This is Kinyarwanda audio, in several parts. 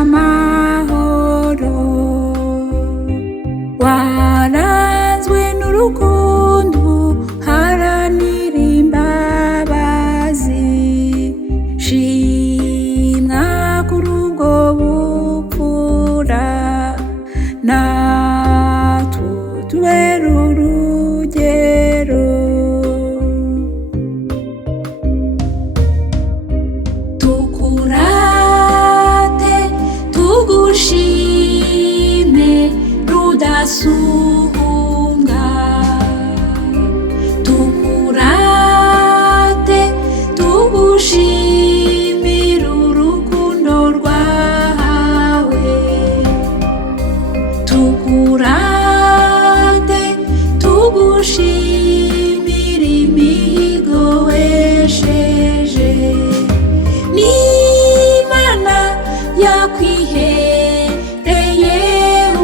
amahoro waranzwe n'urukundo haranira imbabazi shimwa kuri ubwo bupfura natwe tubere urugero tukurate tugushime rudasumbwa tukurate tugushimire urukundo rwawe tukurate tugushimire imihigo wesheje n'Imana yakwihereye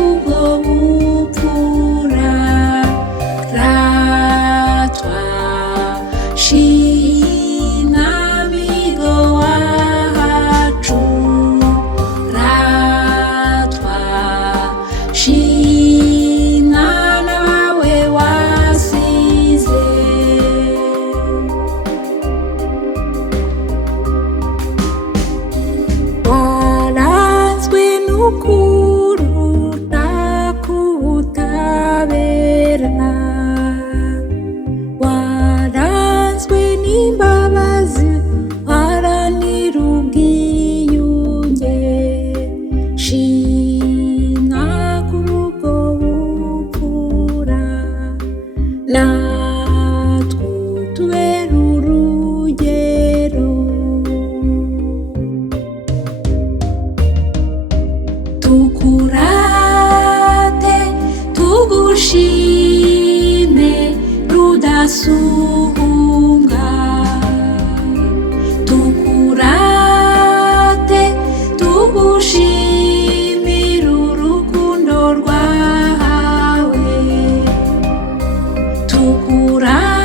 ubwo bupfura ratwa shimwa migo wacu ratwa shimwa nawe wasize waranzwe n'ukuruta kubutabera waranzwe n'imbabazi haranira ubwiyunge shimwa kuri ubwo bupfura natwe tubere urugero tukurate tugushime rudasumbwa tukurate tugushimire urukundo rwawe tukurate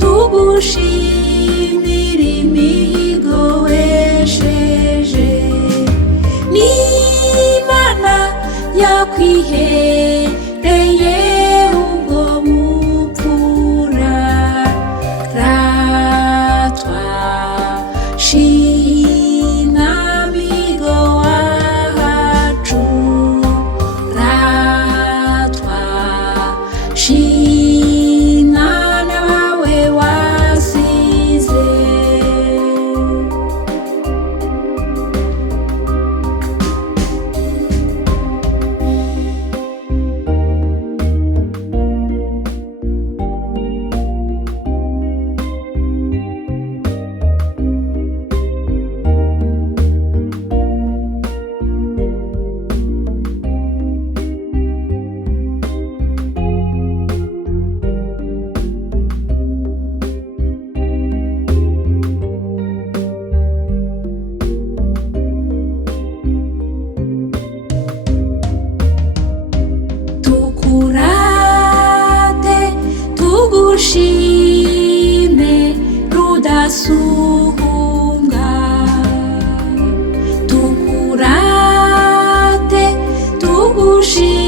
tugushimire imihigo wesheje n'Imana yakwihereye ubwo bupfura ratwa shimwa migo wacu ratwa shimwa nawe wasize tukurate tugushime rudasumbwa tukurate tugushime